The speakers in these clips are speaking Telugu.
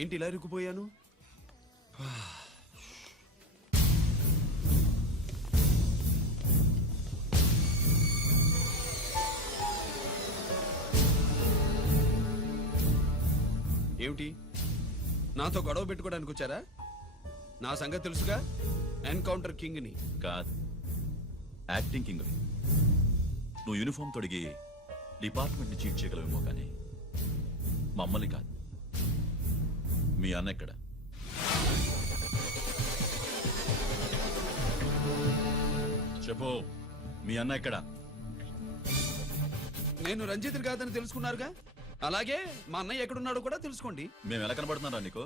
ఏంటి ఇలా ఇరుక్కుపోయాను? ఏమిటి, నాతో గొడవ పెట్టుకోవడానికి వచ్చారా? నా సంగతి తెలుసుగా, ఎన్కౌంటర్ కింగ్ ని. కాదు, యాక్టింగ్ కింగ్. నువ్వు యూనిఫామ్ తొడిగి డిపార్ట్మెంట్ ని చీట్ చేయగలవేమో కానీ మమ్మల్ని కాదు. మీ అన్న ఎక్కడ? చెప్పు, మీ అన్న ఎక్కడ? నేను రంజిత్ కాదని తెలుసుకున్నారుగా, అలాగే మా అన్నయ్య ఎక్కడున్నాడో కూడా తెలుసుకోండి. మేము ఎలా కనబడుతున్నారా నీకు?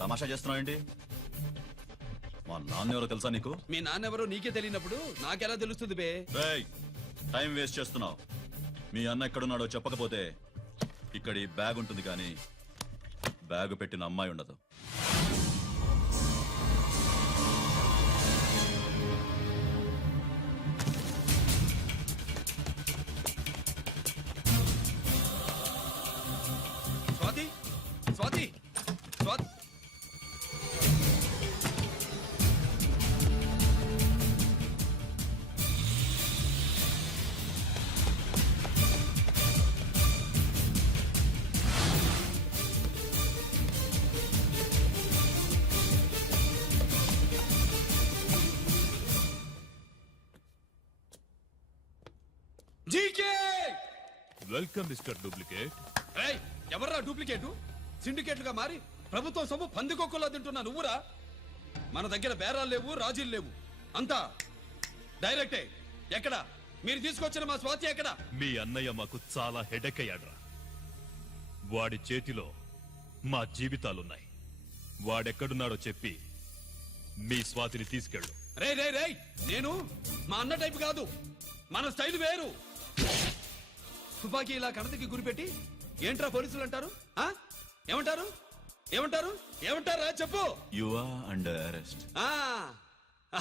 తమాషా చేస్తున్నావు ఏంటి? మా నాన్న ఎవరో తెలుసా నీకు? మీ నాన్న ఎవరో నీకే తెలియనప్పుడు నాకెలా తెలుస్తుంది బే? టైం వేస్ట్ చేస్తున్నావు. మీ అన్న ఎక్కడున్నాడో చెప్పకపోతే ఇక్కడ ఈ బ్యాగ్ ఉంటుంది కానీ బ్యాగ్ పెట్టిన అమ్మాయి ఉండదు. Swathi, Swathi, Swathi. Welcome mister duplicate. ఎవర్రా డూప్లికేటు? సిండికేట్లుగా మారి ప్రభుత్వం సొమ్ము పందికొక్కలా తింటున్నా నువ్వురా? మన దగ్గర బేరాలు లేవు, రాజీలు లేవు, అంతా డైరెక్టే. ఎక్కడ మీరు తీసుకొచ్చిన మా స్వాతి ఎక్కడ? మీ అన్నయ్య మాకు చాలా హెడెక్ అయ్యాడ్రా. వాడి చేతిలో మా జీవితాలున్నాయి. వాడెక్కడున్నాడో చెప్పి మీ స్వాతిని తీసుకెళ్ళు. రే రే రే, నేను మా అన్న టైపు కాదు, మన స్టైల్ వేరు. తుపాకీ ఇలా కణతకి గురిపెట్టి ఏంట్రా పోలీసులు అంటారు? ఏమంటారు? ఏమంటారు? ఏమంటారా చెప్పు. You are under arrest.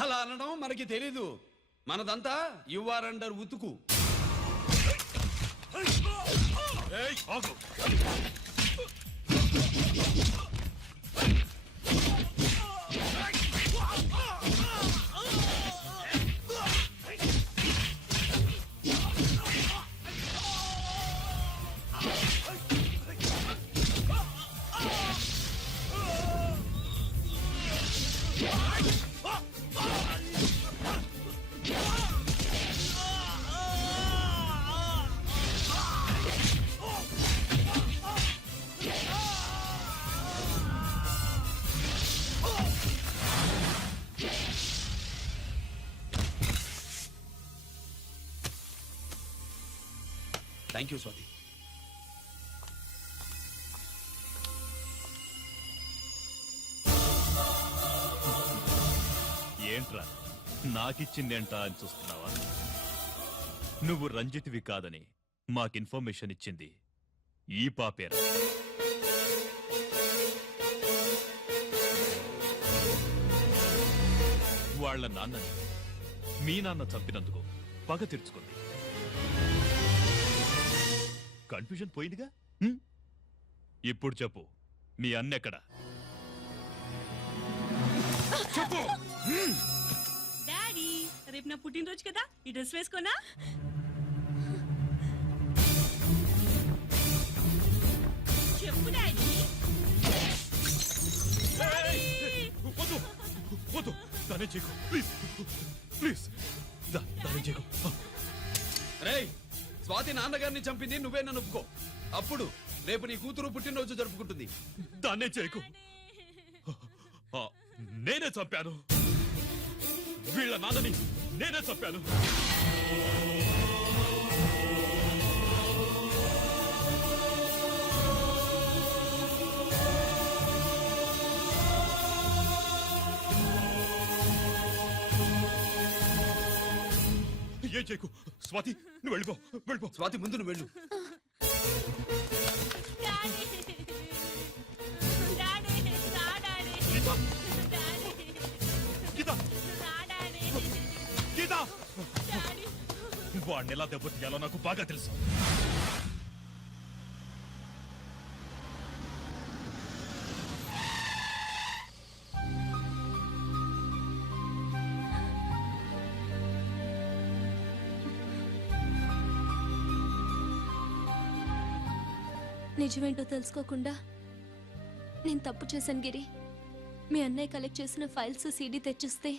అలా అనడం మనకి తెలీదు. మనదంతా యు ఆర్ అండర్ ఉతుకు. Thank you Swathi. ఏంట్రా నాకిచ్చిందేంటా అని చూస్తున్నావా? నువ్వు రంజిత్వి కాదని మాకు ఇన్ఫర్మేషన్ ఇచ్చింది ఈ పాపేరా. వాళ్ల నాన్నని మీ నాన్న చంపినందుకు పగ తీర్చుకుంది. కన్ఫ్యూజన్ పోయిందిగా. ఇప్పుడు చెప్పు, మీ అన్నెక్కడ? చెప్పు. డాడీ, రేపు నా పుట్టినరోజు కదా, ఈ డ్రెస్ వేసుకోనా? చెప్పు డాడీ. వద్దు వద్దు, దానే చేయకు ప్లీజ్ ప్లీజ్, దానే చేయకు. రేయ్, స్వాతి నాన్నగారిని చంపింది నువ్వే, నన్ను ఒప్పుకో. అప్పుడు రేపు నీ కూతురు పుట్టినరోజు జరుపుకుంటుంది. దాన్నే చేయకు. నేనే చంపాను, వీళ్ళ నాన్నని నేనే చంపాను. ఏం చేయకు స్వాతి, నువ్వు వెళ్ళిపో వెళ్ళిపో. స్వాతి ముందు నువ్వు వెళ్ళు. వాడిని ఎలా దెబ్బతీయాలో నాకు బాగా తెలుసు. నిజమేంటో తెలుసుకోకుండా నేను తప్పు చేశాను గిరి. మీ అన్నయ్య కలెక్ట్ చేసిన ఫైల్స్ సీడీ తెచ్చిస్తే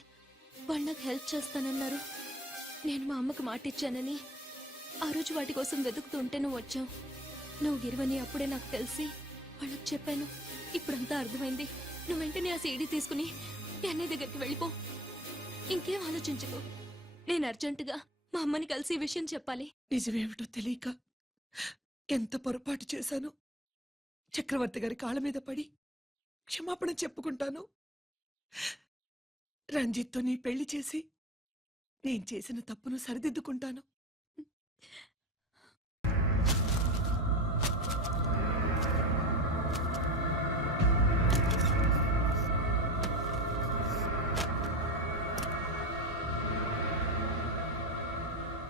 వాళ్ళు నాకు హెల్ప్ చేస్తానన్నారు. నేను మా అమ్మకి మాట ఇచ్చానని ఆ రోజు వాటి కోసం వెతుకుతుంటే నువ్వు వచ్చావు. నువ్వు గిరివని అప్పుడే నాకు తెలిసి వాళ్ళకి చెప్పాను. ఇప్పుడంతా అర్థమైంది. నువ్వు వెంటనే ఆ సీడీ తీసుకుని మీ అన్నయ్య దగ్గరికి వెళ్ళిపో. ఇంకేం ఆలోచించకు. నేను అర్జెంటుగా మా అమ్మని కలిసి ఈ విషయం చెప్పాలి. నిజమేమిటో తెలియక ఎంత పొరపాటు చేశాను. చక్రవర్తి గారి కాళ్ళ మీద పడి క్షమాపణ చెప్పుకుంటాను. రంజిత్తో నీ పెళ్లి చేసి నేను చేసిన తప్పును సరిదిద్దుకుంటాను.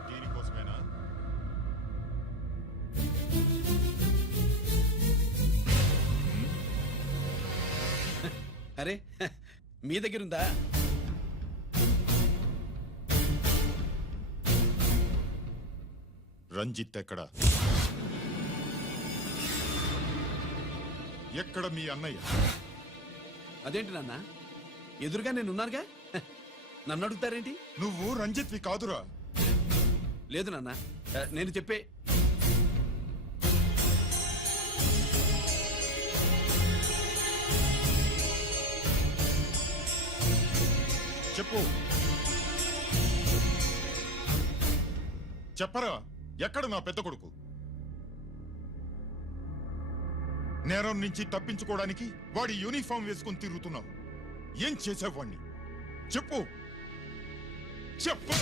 దీనికోసమేనా? అరే మీ దగ్గరుందా? రంజిత్ ఎక్కడా? ఎక్కడ మీ అన్నయ్య? అదేంటి నాన్న, ఎదురుగా నేనున్నానుగా, నన్ను అడుగుతారేంటి? నువ్వు రంజిత్వి కాదురా. లేదు నాన్న, నేను చెప్పే చెప్పు. చెప్పరా, ఎక్కడ నా పెద్ద కొడుకు? నేరం నుంచి తప్పించుకోవడానికి వాడి యూనిఫామ్ వేసుకుని తిరుగుతున్నావు. ఏం చేసావు వాణ్ణి? చెప్పు చెప్పు.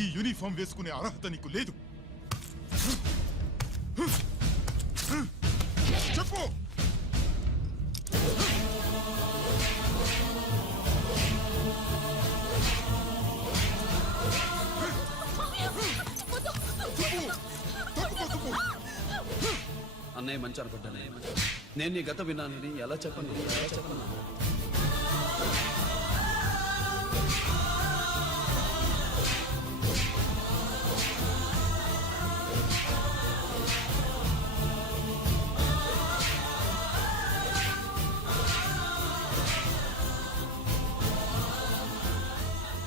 ఈ యూనిఫామ్ వేసుకునే అర్హత నీకు లేదు. చెప్పు. అన్నయ్య మంచి అనుకుంటానే. నేను నీ గత విన్నానని ఎలా చెప్పను?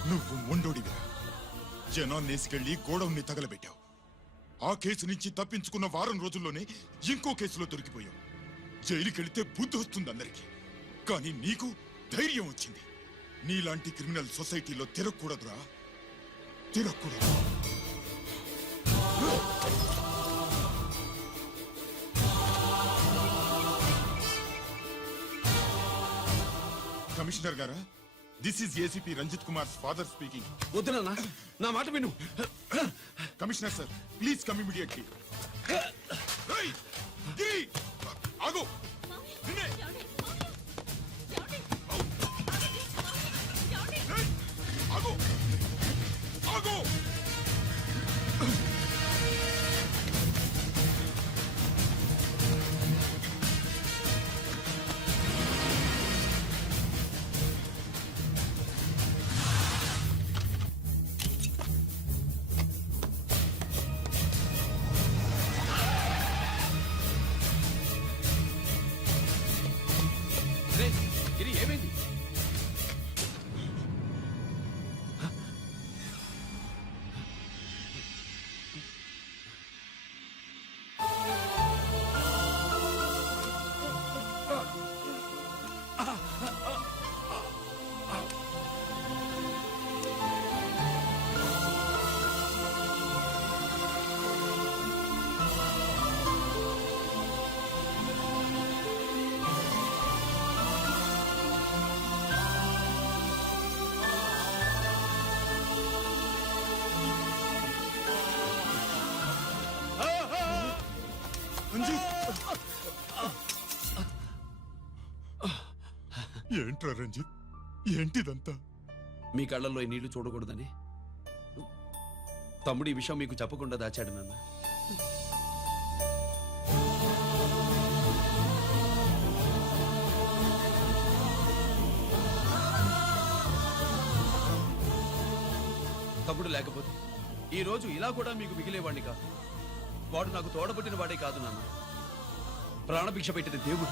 నువ్వు మొండోడిగా జనాన్నేసుకెళ్లి గోడౌన్ని తగలబెట్టావు. ఆ కేసు నుంచి తప్పించుకున్న వారం రోజుల్లోనే ఇంకో కేసులో దొరికిపోయావు. జైలుకెళ్తే బుద్ధి వస్తుంది అందరికీ, కానీ నీకు ధైర్యం వచ్చింది. నీలాంటి క్రిమినల్ సొసైటీలో తిరగకూడదురా, తిరగకూడదు. కమిషనర్ గారా, this is ACP Ranjith Kumar father speaking. వద్దు నాన్న, నా మాట విను. Commissioner sir, please come immediately. ఆగు. నిన్నే. ఏయ్, ఆగు. ఆగు. రే, గిరి ఏమైంది? ఏంట్రా రంజిత్, ఏంటిదంతా? మీ కళ్ళల్లో ఈ నీళ్లు చూడకూడదని తమ్ముడు ఈ విషయం మీకు చెప్పకుండా దాచాడు నాన్న. తమ్ముడు లేకపోతే ఈ రోజు ఇలా కూడా మీకు మిగిలేవాడిని కాదు. వాడు నాకు తోడబుట్టిన వాడే కాదు నాన్న, ప్రాణభిక్ష పెట్టిన దేవుడు.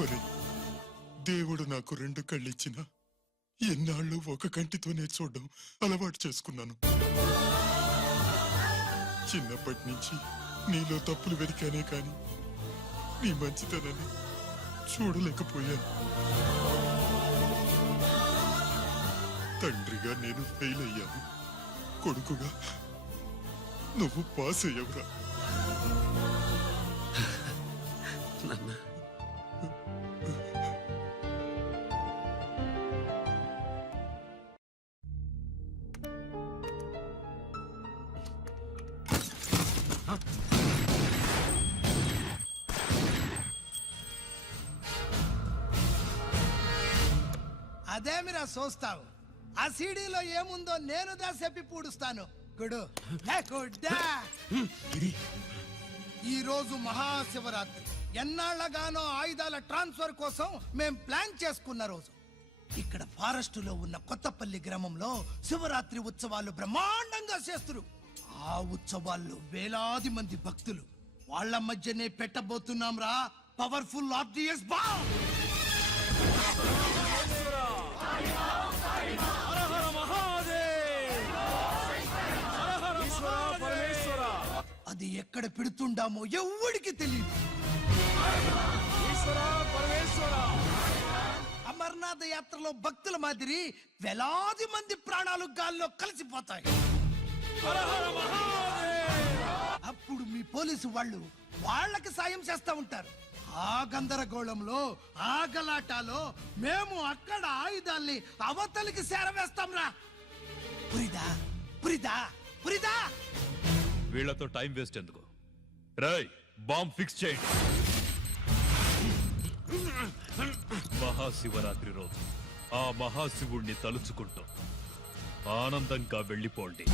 ఒరే, దేవుడు నాకు 2 కళ్ళిచ్చిన ఎన్నాళ్ళు ఒక కంటితోనే చూడడం అలవాటు చేసుకున్నాను. చిన్నప్పటి నుంచి నీలో తప్పులు వెతికానే కాని నీ మంచితనాన్ని చూడలేకపోయాను. తండ్రిగా నేను ఫెయిల్ అయ్యాను, కొడుకుగా నువ్వు పాస్ అయ్యవురా. నాన్న, అదేమిరా చూస్తావు? ఆ సీడీలో ఏముందో నేను దా చెప్పి పూడుస్తాను. గుడు గుడ్డా. ఈ రోజు మహాశివరాత్రి. ఎన్నాళ్లగానో ఆయుధాల ట్రాన్స్ఫర్ కోసం మేం ప్లాన్ చేసుకున్న రోజు. ఇక్కడ ఫారెస్ట్ లో ఉన్న కొత్తపల్లి గ్రామంలో శివరాత్రి ఉత్సవాలు బ్రహ్మాండంగా చేస్తురు. ఆ ఉత్సవాల్లో వేలాది మంది భక్తులు. వాళ్ళ మధ్యనే పెట్టబోతున్నాం రా పవర్ఫుల్ ఆర్డిఎస్ బాంబ్. అది ఎక్కడ పెడుతుండామో ఎవ్వడికి తెలియదు. అమర్నాథ్ యాత్రలో భక్తుల మాదిరి వేలాది మంది ప్రాణాలు గాల్లో కలిసిపోతాయి. అప్పుడు మీ పోలీసు వాళ్ళు వాళ్ళకి సాయం చేస్తా ఉంటారు. ఆ గందరగోళంలో ఆ గలాటాలో మేము అక్కడ ఆయుధాల్ని అవతలికి చేరవేస్తాం రా. పురిదా పురిదా పురిదా. వీళ్లతో టైం వేస్ట్ ఎందుకు? రాయ్, బాంబ్ ఫిక్స్ చేయండి. మహాశివరాత్రి రోజు ఆ మహాశివుణ్ణి తలుచుకుంటూ ఆనందంగా వెళ్ళిపోండి.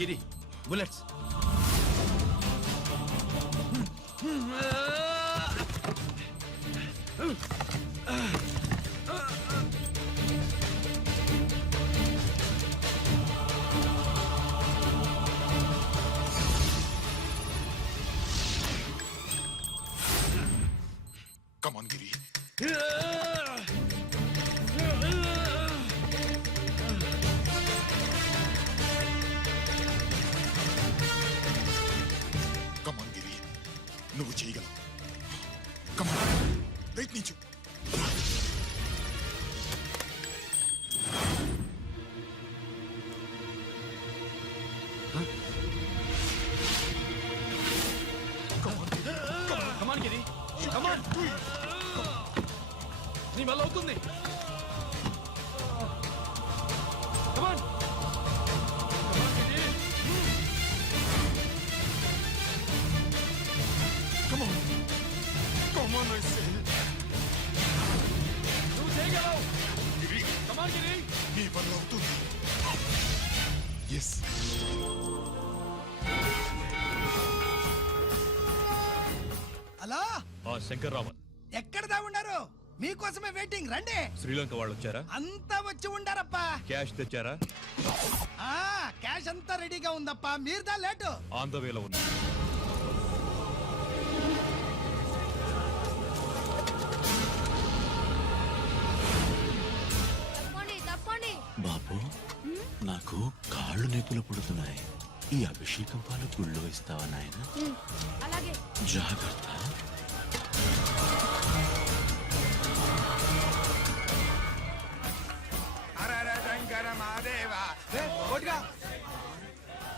గిరి, bullets. Come on, Giri. Come on, Giri. నువ్వు చేయగలవు. Come on. ప్రయత్నించు. కమాన్ గిరి, కమాన్. నీ వల్ల అవుతుంది. కమాన్. Come on. Come on, I say. నువ్వు చేయగలవు. గిరి, కమాన్ గిరి. నీ వల్ల అవుతుంది. Yes. హలో, ఆ శంకర్రామన్, ఎక్కడ దాగున్నారు? మీకోసమే వెయిటింగ్. రండి. శ్రీలంక వాళ్ళు వచ్చారా? అంతా వచ్చి ఉండారప్పా. క్యాష్ తెచ్చారా? క్యాష్ అంతా రెడీగా ఉందప్పా. మీరుదా లేటు. ఆన్ ద వేలో ఉంది. బాబు, నాకు కాళ్ళు నొప్పులు పుడుతున్నాయి. ఈ అభిషేకం పాలు గుళ్ళో ఇస్తావా నాయన? అలాగే. జాగ్రత్త.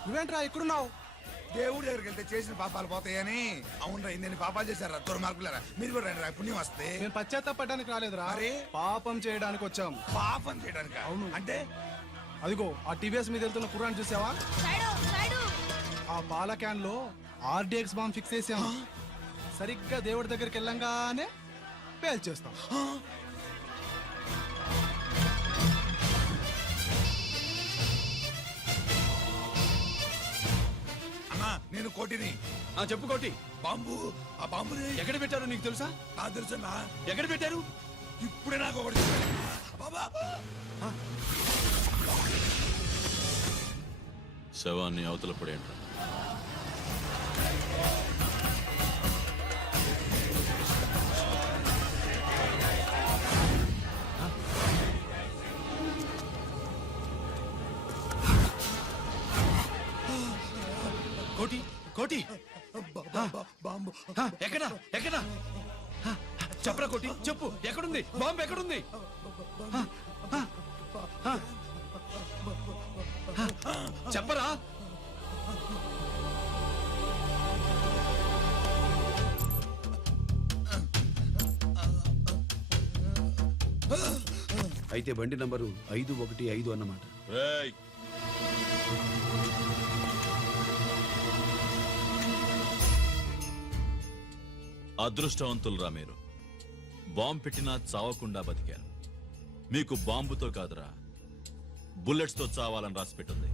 నువ్వేంట్రా ఇక్కడున్నావు? దేవుడి దగ్గరికి వెళ్తే చేసిన పాపాలు పోతాయని. అవునరా ఇన్ని పాపాలు చేశారా దుర్మార్గులారా. మీరు కూడా రండి రా, పుణ్యం వస్తే. మేము పశ్చాత్తాపడడానికి రాలేదురా, మరి? పాపం చేయడానికి వచ్చాం. పాపం చేయడానికి అవును. అంటే అదిగో ఆ టీవీఎస్ మీద వెళ్తున్న కుర్రాన్ని చూసావా? ఆ పాల క్యాన్ లో ఆర్డిఎక్స్ బాంబ్ ఫిక్స్ చేసాం. సరిగ్గా దేవుడి దగ్గరికి వెళ్ళంగానే పేల్చేస్తాం. అన్నా నేను కోటిని. చెప్పు కోటి. బాంబు, ఆ బాంబుని ఎక్కడ పెట్టారో నీకు తెలుసా? నాకు తెలుసన్నా. ఎక్కడ పెట్టారు? ఇప్పుడే నాకు ఒకటి చెప్పాడు. బాబా శవాన్ని అవతల పడేయండి. కోటి కోటి బాంబు ఎక్కడ ఎక్కడ చెప్పరా కోటి, చెప్పు ఎక్కడుంది బాంబు? ఎక్కడుంది? చెప్పరా. అయితే బండి నంబరు 515 అన్నమాట. రేయ్, అదృష్టవంతులరా మీరు. బాంబు పెట్టినా చావకుండా బతికారు. మీకు బాంబుతో కాదురా, బుల్లెట్స్ తో చావాలని రాసి పెట్టింది.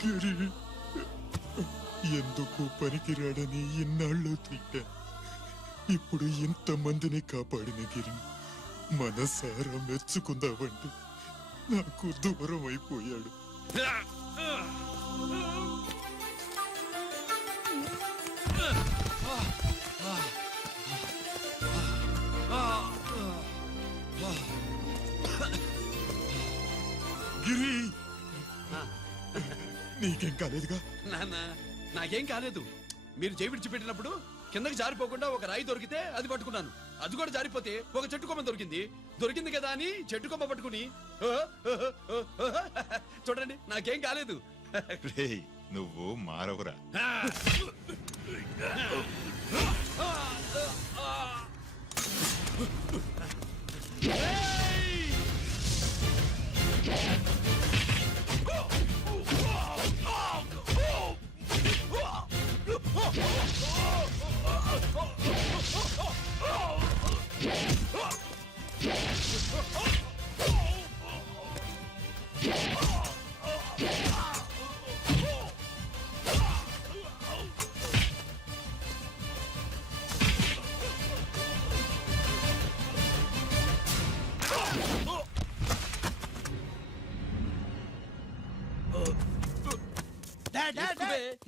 గిరి ఎందుకు పనికిరాడని ఇన్నాళ్ళు తిట్టా. ఇప్పుడు ఇంతమందిని కాపాడిన గిరి మనసారా మెచ్చుకుందామంటే నాకు దూరం అయిపోయాడు. గిరి నీకేం కాలేదుగా? నాన్న నాకేం కాలేదు. మీరు చేయి విడిచిపెట్టినప్పుడు కిందకి జారిపోకుండా ఒక రాయి దొరికితే అది పట్టుకున్నాను. అది కూడా జారిపోతే ఒక చెట్టు కొమ్మ దొరికింది కదా అని చెట్టు కొమ్మ పట్టుకుని చూడండి నాకేం కాలేదు. రేయ్, నువ్వు మారవురా.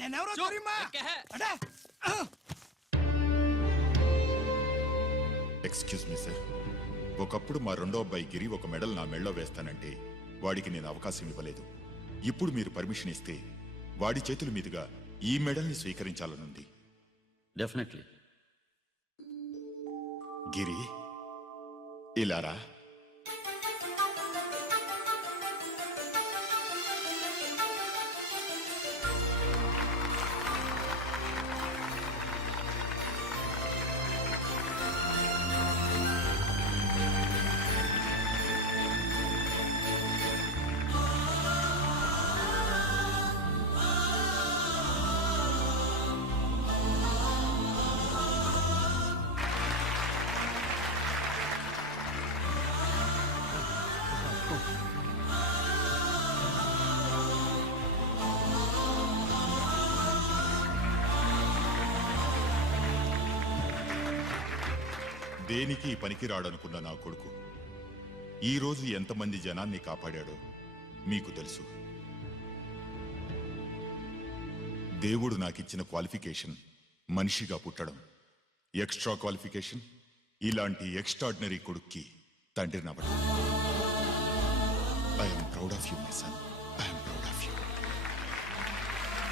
నేనెవరో తెలియమా? అడే! ఎక్స్క్యూజ్ మీ సార్, ఒకప్పుడు మా రెండో అబ్బాయి గిరి ఒక మెడల్ నా మెడలో వేస్తానంటే వాడికి నేను అవకాశం ఇవ్వలేదు. ఇప్పుడు మీరు పర్మిషన్ ఇస్తే వాడి చేతుల మీదుగా ఈ మెడల్ని స్వీకరించాలనుంది. డెఫినెట్లీ. గిరి ఇలారా. దేనికి పనికి రాడనుకున్న నా కొడుకు ఈ రోజు ఎంతమంది జనాన్ని కాపాడాడో మీకు తెలుసు. దేవుడు నాకిచ్చిన క్వాలిఫికేషన్ మనిషిగా పుట్టడం, ఎక్స్ట్రా క్వాలిఫికేషన్ ఇలాంటి ఎక్స్ట్రాడినరీ కొడుక్కి తండ్రినవ్వడం. I'm proud of you my sun.